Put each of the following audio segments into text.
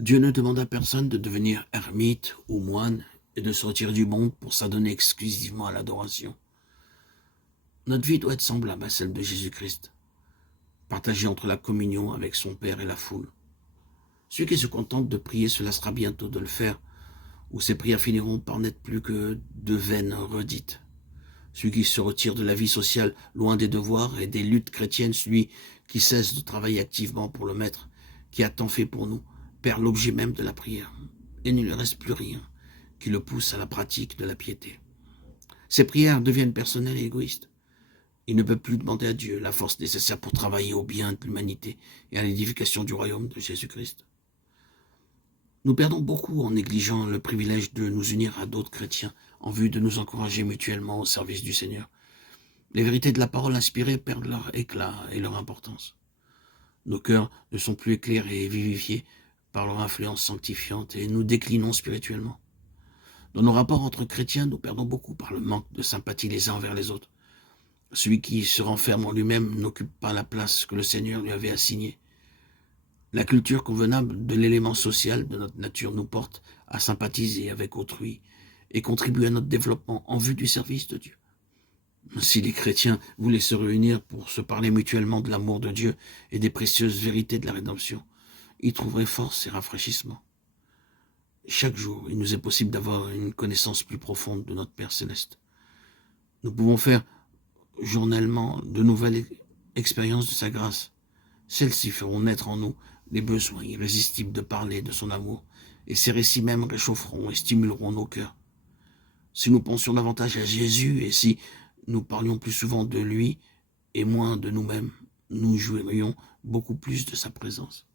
Dieu ne demande à personne de devenir ermite ou moine et de se retirer du monde pour s'adonner exclusivement à l'adoration. Notre vie doit être semblable à celle de Jésus-Christ, partagée entre la communion avec son Père et la foule. Celui qui se contente de prier se lassera bientôt de le faire, ou ses prières finiront par n'être plus que de vaines redites. Celui qui se retire de la vie sociale, loin des devoirs et des luttes chrétiennes, celui qui cesse de travailler activement pour le Maître, qui a tant fait pour nous, perd l'objet même de la prière, et il ne lui reste plus rien qui le pousse à la pratique de la piété. Ses prières deviennent personnelles et égoïstes. Il ne peut plus demander à Dieu la force nécessaire pour travailler au bien de l'humanité et à l'édification du royaume de Jésus-Christ. Nous perdons beaucoup en négligeant le privilège de nous unir à d'autres chrétiens en vue de nous encourager mutuellement au service du Seigneur. Les vérités de la parole inspirée perdent leur éclat et leur importance. Nos cœurs ne sont plus éclairés et vivifiés par leur influence sanctifiante et nous déclinons spirituellement. Dans nos rapports entre chrétiens, nous perdons beaucoup par le manque de sympathie les uns envers les autres. Celui qui se renferme en lui-même n'occupe pas la place que le Seigneur lui avait assignée. La culture convenable de l'élément social de notre nature nous porte à sympathiser avec autrui et contribue à notre développement en vue du service de Dieu. Si les chrétiens voulaient se réunir pour se parler mutuellement de l'amour de Dieu et des précieuses vérités de la rédemption, ils trouveraient force et rafraîchissement. Chaque jour, il nous est possible d'avoir une connaissance plus profonde de notre Père Céleste. Nous pouvons faire journellement de nouvelles expériences de sa grâce. Celles-ci feront naître en nous les besoins irrésistibles de parler de son amour, et ces récits même réchaufferont et stimuleront nos cœurs. Si nous pensions davantage à Jésus et si nous parlions plus souvent de lui et moins de nous-mêmes, nous jouirions beaucoup plus de sa présence.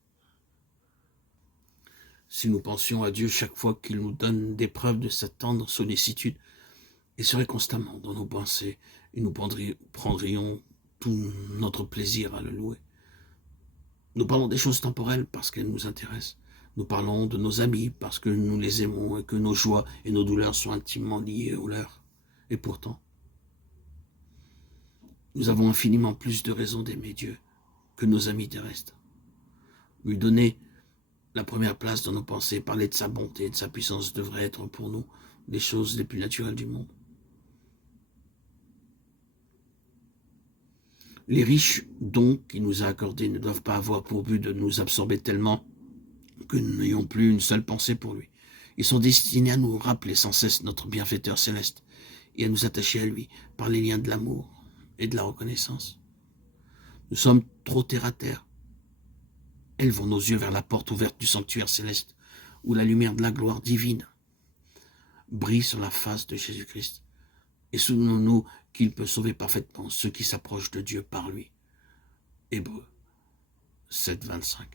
Si nous pensions à Dieu chaque fois qu'il nous donne des preuves de sa tendre sollicitude, il serait constamment dans nos pensées et nous prendrions tout notre plaisir à le louer. Nous parlons des choses temporelles parce qu'elles nous intéressent. Nous parlons de nos amis parce que nous les aimons et que nos joies et nos douleurs sont intimement liées aux leurs. Et pourtant, nous avons infiniment plus de raisons d'aimer Dieu que nos amis terrestres. Lui donner la première place dans nos pensées, parler de sa bonté et de sa puissance devrait être pour nous les choses les plus naturelles du monde. Les riches dons qu'il nous a accordés ne doivent pas avoir pour but de nous absorber tellement que nous n'ayons plus une seule pensée pour lui. Ils sont destinés à nous rappeler sans cesse notre bienfaiteur céleste et à nous attacher à lui par les liens de l'amour et de la reconnaissance. Nous sommes trop terre à terre. Élevons nos yeux vers la porte ouverte du sanctuaire céleste où la lumière de la gloire divine brille sur la face de Jésus-Christ. Et souvenons-nous qu'il peut sauver parfaitement ceux qui s'approchent de Dieu par lui. Hébreux 7, 25.